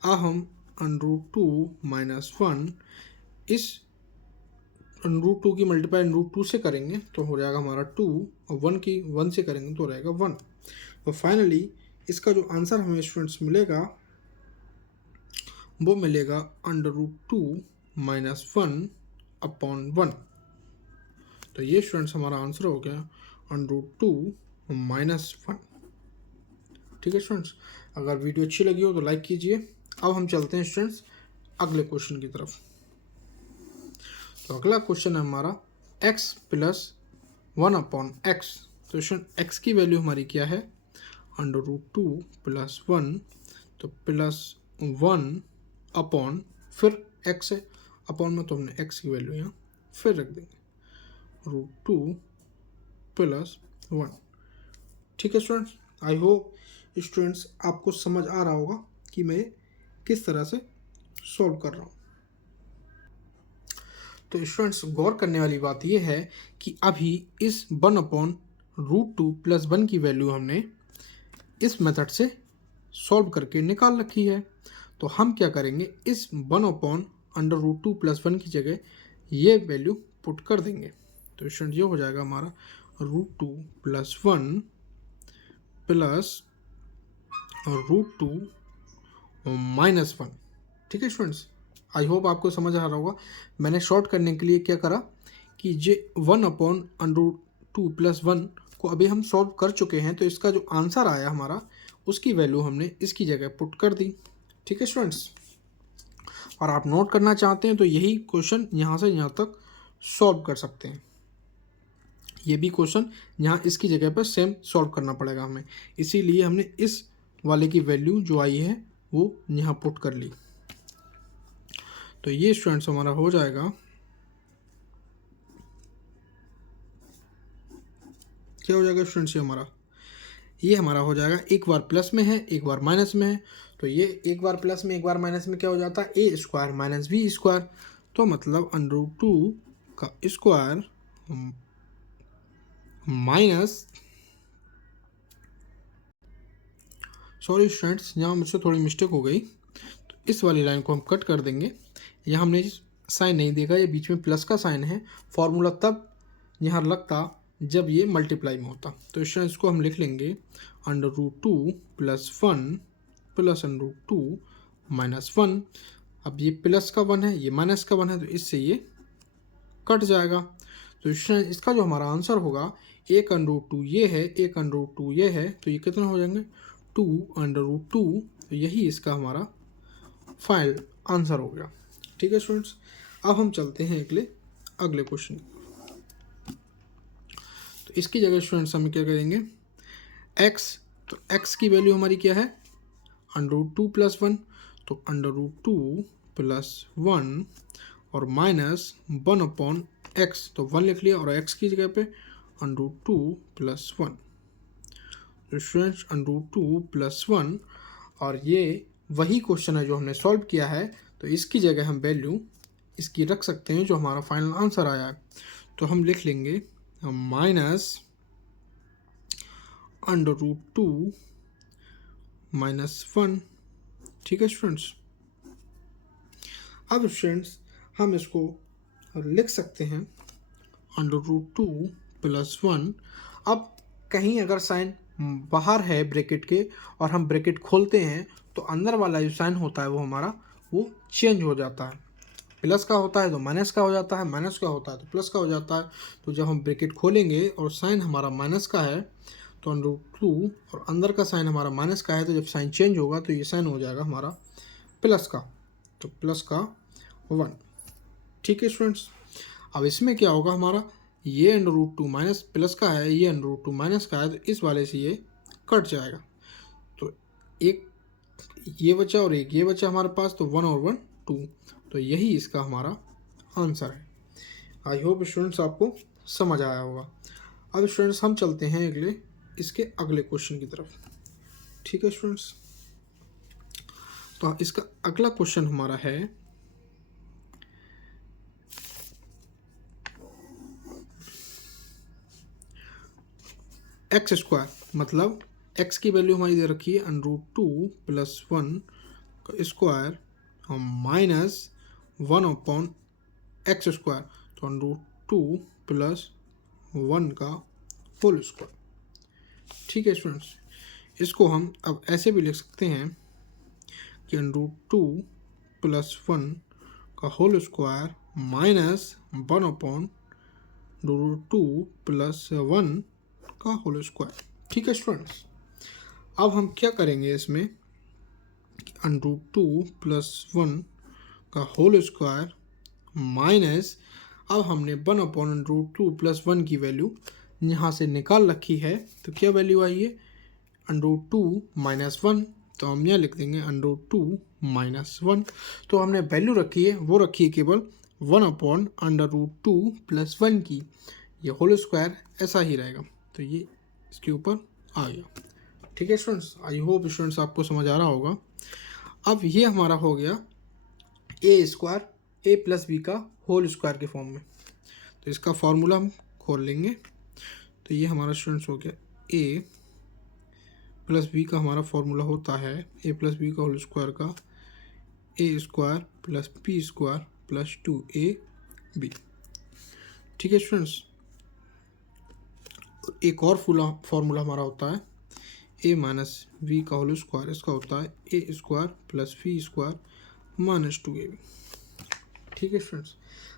अब हम √2 - 1 इस √2 की मल्टीप्लाई √2 से करेंगे तो हो जाएगा हमारा 2, और 1 की 1 से करेंगे तो रहेगा 1। तो फाइनली इसका जो आंसर हमें स्टूडेंट्स मिलेगा वो मिलेगा √2 - 1 अपॉन 1। तो ये स्टूडेंट्स हमारा आंसर हो गया √2 - 1। ठीक है स्टूडेंट्स, अगर वीडियो अच्छी लगी हो तो लाइक कीजिए। अब हम चलते हैं स्टूडेंट्स अगले क्वेश्चन की तरफ। तो अगला क्वेश्चन है हमारा x + 1 अपॉन x। तो स्टूडेंट x की वैल्यू हमारी क्या है √2 + 1, तो +1 अपॉन फिर x है अपॉन में, तो हमने x की वैल्यू यहाँ फिर रख देंगे √2 + 1। ठीक है स्टूडेंट्स, आई होप स्टूडेंट्स आपको समझ आ रहा होगा कि मैं किस तरह से सॉल्व कर रहा हूँ। तो स्टूडेंट्स गौर करने वाली बात यह है कि अभी इस 1 अपॉन √2 + 1 की वैल्यू हमने इस मेथड से सॉल्व करके निकाल रखी है। तो हम क्या करेंगे, इस 1 अपॉन √2 + 1 की जगह ये वैल्यू पुट कर देंगे। तो स्टूडेंट ये हो जाएगा हमारा √2 + 1 प्लस √2 - 1। ठीक है स्टूडेंट्स, आई होप आपको समझ आ रहा होगा। मैंने शॉर्ट करने के लिए क्या करा कि जे 1 अपॉन √2 + 1 को अभी हम सॉल्व कर चुके हैं, तो इसका जो आंसर आया हमारा उसकी वैल्यू हमने इसकी जगह पुट कर दी। ठीक है स्टूडेंट्स, और आप नोट करना चाहते हैं तो यही क्वेश्चन यहाँ से यहाँ तक सॉल्व कर सकते हैं। ये भी क्वेश्चन यहाँ इसकी जगह पर सेम सॉल्व करना पड़ेगा हमें, इसीलिए हमने इस वाले की वैल्यू जो आई है वो यहाँ पुट कर ली। तो ये स्टूडेंट्स हमारा हो जाएगा, क्या हो जाएगा स्टूडेंट्स, ये हमारा हो जाएगा एक बार प्लस में है एक बार माइनस में है। तो ये एक बार प्लस में एक बार माइनस में क्या हो जाता है a² - b²। तो मतलब √2 का स्क्वायर माइनस, सॉरी स्टूडेंट्स यहाँ मुझसे थोड़ी मिस्टेक हो गई, तो इस वाली लाइन को हम कट कर देंगे। यहाँ हमने साइन नहीं देखा, ये बीच में प्लस का साइन है। फॉर्मूला तब यहाँ लगता जब ये मल्टीप्लाई में होता। तो स्टूडेंट्स को हम लिख लेंगे √2 + 1 प्लस √2 - 1। अब ये प्लस का 1 है, ये माइनस का 1 है, तो इससे ये कट जाएगा। तो स्टूडेंट इसका जो हमारा आंसर होगा, एक √2 ये है, एक √2 ये है, तो ये कितना हो जाएंगे 2 √2। तो यही इसका हमारा फाइनल आंसर हो गया। ठीक है स्टूडेंट्स, अब हम चलते हैं अगले क्वेश्चन। तो इसकी जगह स्टूडेंट्स हम क्या करेंगे, x, तो x की वैल्यू हमारी क्या है, √2 + 1, तो √2 + 1 और -1/x, तो 1 लिख लिया और x की जगह पे √2 + 1। तो स्टूडेंट्स √2 + 1, और ये वही क्वेश्चन है जो हमने सॉल्व किया है, तो इसकी जगह हम वैल्यू इसकी रख सकते हैं जो हमारा फाइनल आंसर आया है। तो हम लिख लेंगे -√2 - 1। ठीक है स्टूडेंट्स, अब स्टूडेंट्स हम इसको लिख सकते हैं √2 + 1। अब कहीं अगर साइन बाहर है ब्रैकेट के और हम ब्रैकेट खोलते हैं तो अंदर वाला जो साइन होता है वो हमारा वो चेंज हो जाता है। प्लस का होता है तो माइनस का हो जाता है, माइनस का होता है तो प्लस का हो जाता है। तो जब हम ब्रैकेट खोलेंगे और साइन हमारा माइनस का है तो √2, और अंदर का साइन हमारा माइनस का है, तो जब साइन चेंज होगा तो ये साइन हो जाएगा हमारा प्लस का, तो प्लस का 1। ठीक है स्टूडेंट्स, अब इसमें क्या होगा हमारा, ये √2 माइनस प्लस का है, ये √2 माइनस का है, तो इस वाले से ये कट जाएगा। तो एक ये बचा और एक ये बचा हमारे पास, तो 1 और 1 2, तो यही इसका हमारा आंसर है। आई होप स्टूडेंट्स आपको समझ आया होगा। अब स्टूडेंट्स हम चलते हैं इसके अगले क्वेश्चन की तरफ। ठीक है स्टूडेंट्स, तो इसका अगला क्वेश्चन हमारा है x², मतलब x की वैल्यू हमारी दे रखी है √2 + 1 का स्क्वायर -1/x², तो √2 + 1 का होल स्क्वायर। ठीक है स्टूडेंट्स, इसको हम अब ऐसे भी लिख सकते हैं कि √2 + 1 का होल स्क्वायर -1/√2 + 1 का होल स्क्वायर। ठीक है स्टूडेंट्स, अब हम क्या करेंगे इसमें, √2 + 1 का होल स्क्वायर माइनस, अब हमने 1/√2 + 1 की वैल्यू यहाँ से निकाल रखी है, तो क्या वैल्यू आई है, √2 - 1, तो हम यहाँ लिख देंगे √2 - 1। तो हमने वैल्यू रखी है वो रखी है केवल 1/√2 + 1 की, ये होल स्क्वायर ऐसा ही रहेगा, तो ये इसके ऊपर आ गया। ठीक है स्टूडेंट्स, आई होप स्टूडेंट्स आपको समझ आ रहा होगा। अब ये हमारा हो गया a² a + b का होल स्क्वायर के फॉर्म में, तो इसका फॉर्मूला हम खोल लेंगे। तो ये हमारा स्टूडेंट्स हो गया a + b का हमारा फॉर्मूला होता है a + b का होल स्क्वायर का a² + b² + 2ab। ठीक है स्टूडेंट्स, एक और फॉर्मूला हमारा होता है a - b का होल स्क्वायर, इसका होता है a² + b² - 2ab। ठीक है स्टूडेंट्स,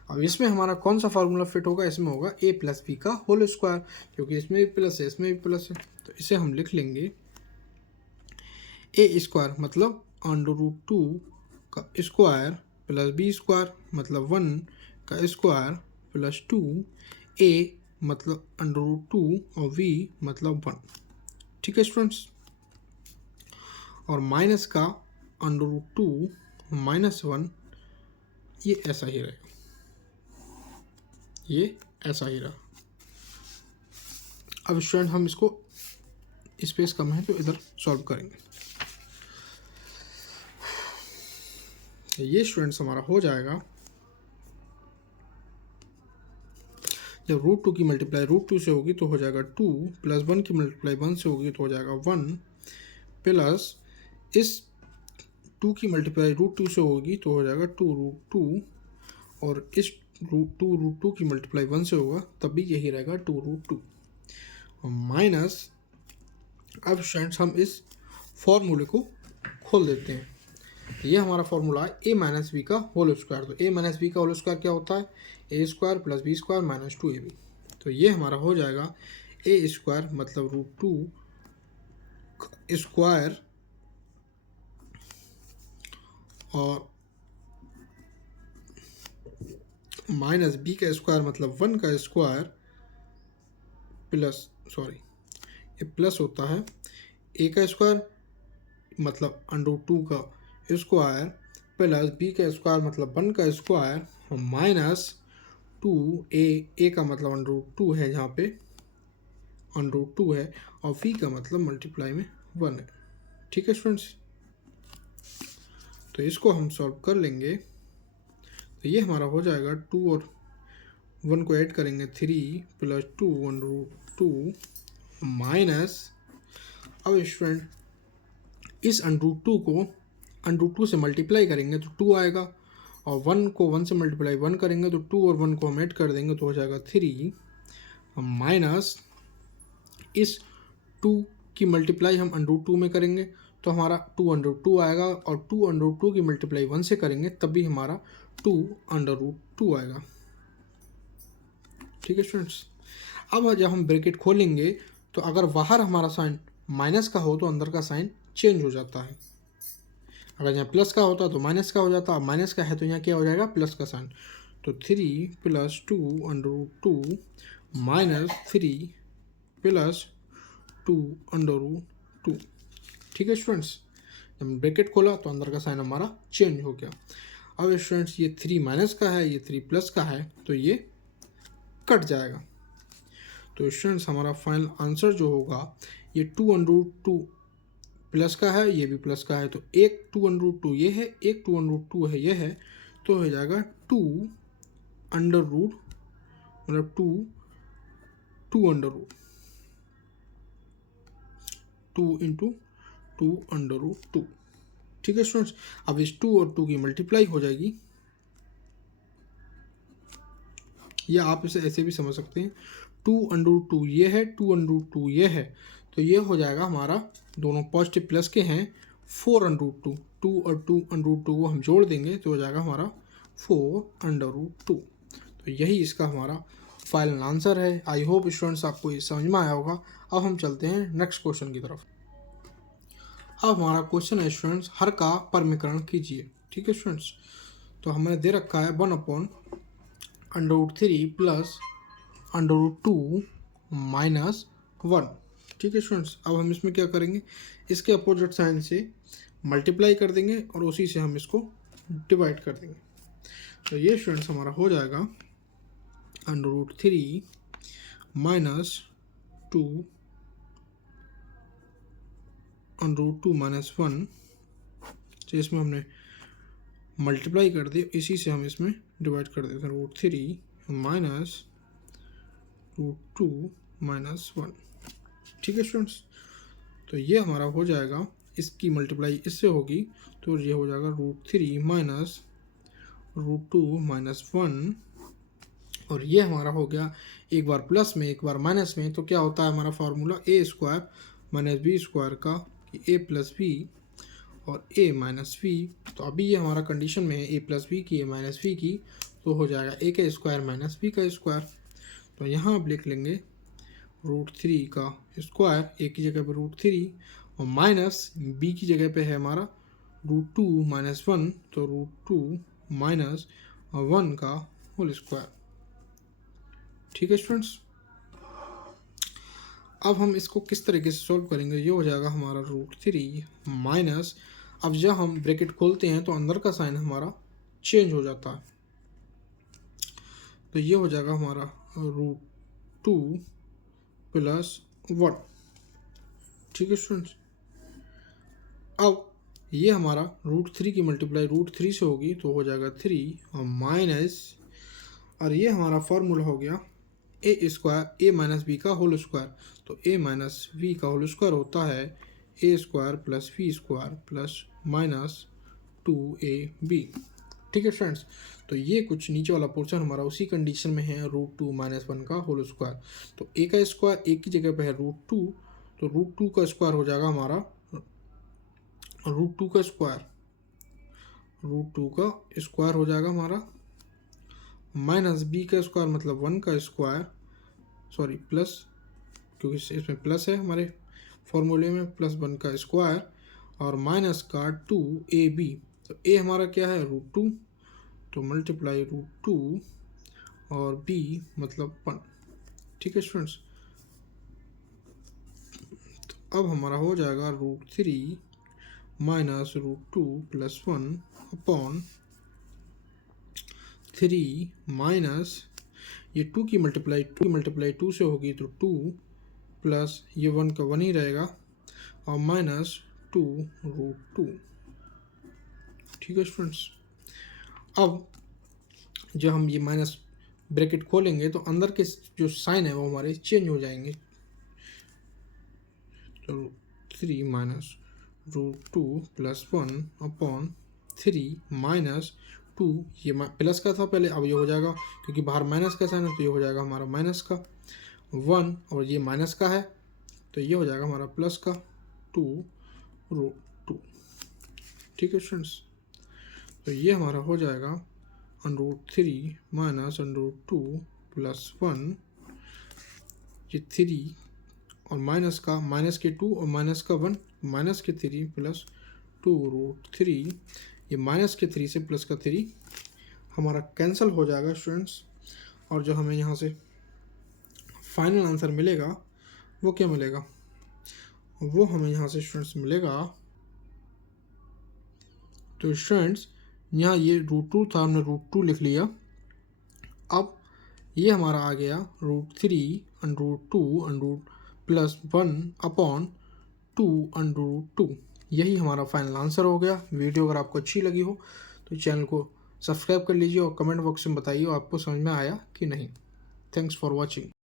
अब इसमें हमारा कौन सा फार्मूला फिट होगा, इसमें होगा a + b का होल स्क्वायर, क्योंकि इसमें भी प्लस है इसमें भी प्लस है, तो इसे हम लिख लेंगे a² मतलब √2 का स्क्वायर + b² मतलब 1 का स्क्वायर + 2, a मतलब √2 और v मतलब 1। ठीक है स्टूडेंट्स, और माइनस का √2 - 1, ये ऐसा ही रहेगा, ये ऐसा ही रहा। अब स्टूडेंट हम इसको स्पेस कम है तो इधर सॉल्व करेंगे। ये स्टूडेंट्स हमारा हो जाएगा, जब √2 की मल्टीप्लाई √2 से होगी तो हो जाएगा 2, + 1 की मल्टीप्लाई 1 से होगी तो हो जाएगा 1, प्लस इस 2 की मल्टीप्लाई √2 से होगी तो हो जाएगा 2√2, और इस 2√2 की मल्टीप्लाई 1 से होगा तब भी यही रहेगा 2√2 माइनस। अब स्टूडेंट्स हम इस फॉर्मूले को खोल देते हैं। ये हमारा फॉर्मूला है a - b का होल स्क्वायर, तो a - b का होल स्क्वायर क्या होता है, a² + b² - 2ab। तो ये हमारा हो जाएगा a² मतलब √2 स्क्वायर और माइनस बी का स्क्वायर मतलब 1 का स्क्वायर प्लस, सॉरी ये प्लस होता है, ए का स्क्वायर मतलब √2 का स्क्वायर प्लस बी का स्क्वायर मतलब 1 का स्क्वायर और माइनस 2a, ए का मतलब √2 है, जहाँ पे √2 है और v का मतलब मल्टीप्लाई में 1 है। ठीक है स्टूडेंट्स, तो इसको हम सॉल्व कर लेंगे। तो ये हमारा हो जाएगा 2 और 1 को ऐड करेंगे 3 प्लस 2 √2 माइनस, अब स्टूडेंट इस √2 को √2 से मल्टीप्लाई करेंगे तो 2 आएगा और 1 को 1 से मल्टीप्लाई 1 करेंगे तो 2 और 1 को हम ऐड कर देंगे तो हो जाएगा 3 माइनस इस 2 की मल्टीप्लाई हम √2 में करेंगे तो हमारा 2 आएगा और 2 की मल्टीप्लाई 1 से करेंगे तब भी हमारा 2 आएगा। ठीक है स्टूडेंट्स, अब जब हम ब्रैकेट खोलेंगे तो अगर बाहर हमारा साइन माइनस का हो तो अंदर का साइन चेंज हो जाता है, अगर यहाँ प्लस का होता तो माइनस का हो जाता, अब माइनस का है तो यहाँ क्या हो जाएगा प्लस का साइन, तो 3 प्लस 2 √2 माइनस 3 प्लस 2 √2। ठीक है स्टूडेंट्स, जब ब्रैकेट खोला तो अंदर का साइन हमारा चेंज हो गया। अब स्टूडेंट्स ये 3 माइनस का है, ये 3 प्लस का है तो ये कट जाएगा। तो स्टूडेंट्स हमारा फाइनल आंसर जो होगा ये 2 प्लस का है, ये भी प्लस का है, तो एक 2 ये है, एक 2 है ये है, तो हो जाएगा 2 मतलब 2 इंटू 2 ठीक है स्टूडेंट्स, अब इस 2 और 2 की मल्टीप्लाई हो जाएगी, या आप इसे ऐसे भी समझ सकते हैं 2 ये है, 2 ये है, तो ये हो जाएगा हमारा, दोनों पॉजिटिव प्लस के हैं, 4 2 और 2 को हम जोड़ देंगे तो हो जाएगा हमारा 4 तो यही इसका हमारा फाइनल आंसर है। आई होप स्टूडेंट्स आपको ये समझ में आया होगा। अब हम चलते हैं नेक्स्ट क्वेश्चन की तरफ। अब हमारा क्वेश्चन है स्टूडेंट्स, हर का परमीकरण कीजिए। ठीक है स्टूडेंट्स, तो हमने दे रखा है 1/√3 प्लस √2 माइनस 1। ठीक है स्टूडेंट्स, अब हम इसमें क्या करेंगे, इसके अपोजिट साइन से मल्टीप्लाई कर देंगे और उसी से हम इसको डिवाइड कर देंगे। तो ये स्टूडेंट्स हमारा हो जाएगा √3 माइनस 2 √2 माइनस 1, तो इसमें हमने मल्टीप्लाई कर दिया, इसी से हम इसमें डिवाइड कर देते हैं, √3 माइनस √2 माइनस 1। ठीक है स्टूडेंट्स, तो ये हमारा हो जाएगा, इसकी मल्टीप्लाई इससे होगी तो ये हो जाएगा √3 माइनस √2 माइनस 1, और ये हमारा हो गया एक बार प्लस में एक बार माइनस में, तो क्या होता है हमारा फार्मूला a² माइनस b² का, कि a प्लस बी और a माइनस वी। तो अभी ये हमारा कंडीशन में है a प्लस बी की, a माइनस वी की, तो हो जाएगा a का स्क्वायर माइनस b का स्क्वायर। तो यहाँ आप लिख लेंगे √3 का स्क्वायर, a की जगह पे √3 और माइनस b की जगह पे है हमारा √2 माइनस 1, तो √2 माइनस 1 का होल स्क्वायर। ठीक है स्टूडेंट्स, अब हम इसको किस तरीके से सॉल्व करेंगे, ये हो जाएगा हमारा √3 माइनस, अब जब हम ब्रैकेट खोलते हैं तो अंदर का साइन हमारा चेंज हो जाता है, तो ये हो जाएगा हमारा √2 प्लस 1। ठीक है स्टूडेंट्स, अब ये हमारा √3 की मल्टीप्लाई √3 से होगी तो हो जाएगा 3 और माइनस, और ये हमारा फॉर्मूला हो गया a² a माइनस बी का होल स्क्वायर, तो a माइनस वी का होल स्क्वायर होता है a² plus v² plus minus 2ab। ठीक है फ्रेंड्स, तो ये कुछ नीचे वाला पोर्शन हमारा उसी कंडीशन में है √2 माइनस 1 का होल स्क्वायर, तो a का स्क्वायर a की जगह पे है √2, तो √2 का स्क्वायर हो जाएगा हमारा √2 का स्क्वायर हो जाएगा हमारा माइनस b का स्क्वायर मतलब 1 का स्क्वायर, सॉरी प्लस, क्योंकि इसमें प्लस है हमारे फॉर्मूले में, प्लस 1 का स्क्वायर और माइनस का 2ab, तो ए हमारा क्या है √2, तो मल्टीप्लाई √2 और बी मतलब 1। ठीक है स्टूडेंट्स, तो अब हमारा हो जाएगा √3 माइनस √2 प्लस 1 अपॉन 3 माइनस ये 2 की मल्टीप्लाई 2 से होगी तो 2 प्लस ये 1 का 1 ही रहेगा और माइनस 2√2। ठीक है स्टूडेंट्स, अब जब हम ये माइनस ब्रैकेट खोलेंगे तो अंदर के जो साइन है वो हमारे चेंज हो जाएंगे। तो 3 माइनस √2 प्लस 1 अपॉन 3 माइनस 2, ये प्लस का था पहले, अब ये हो जाएगा क्योंकि बाहर माइनस का साइन है तो ये हो जाएगा हमारा माइनस का 1 और ये माइनस का है तो ये हो जाएगा हमारा प्लस का 2√2। ठीक है स्टूडेंट्स, तो ये हमारा हो जाएगा √3 माइनस √2 प्लस 1, ये 3 और माइनस के 2 और माइनस का 1, माइनस के 3 प्लस 2√3, ये माइनस के 3 से प्लस का 3 हमारा कैंसिल हो जाएगा स्टूडेंट्स। और जो हमें यहाँ से फाइनल आंसर मिलेगा वो क्या मिलेगा, वो हमें यहाँ से स्टूडेंट्स मिलेगा, तो स्टूडेंट्स यहाँ ये √2 था, हमने √2 लिख लिया। अब ये हमारा आ गया √3 प्लस 1 अपॉन 2 यही हमारा फाइनल आंसर हो गया। वीडियो अगर आपको अच्छी लगी हो तो चैनल को सब्सक्राइब कर लीजिए और कमेंट बॉक्स में बताइए आपको समझ में आया कि नहीं। Thanks for watching.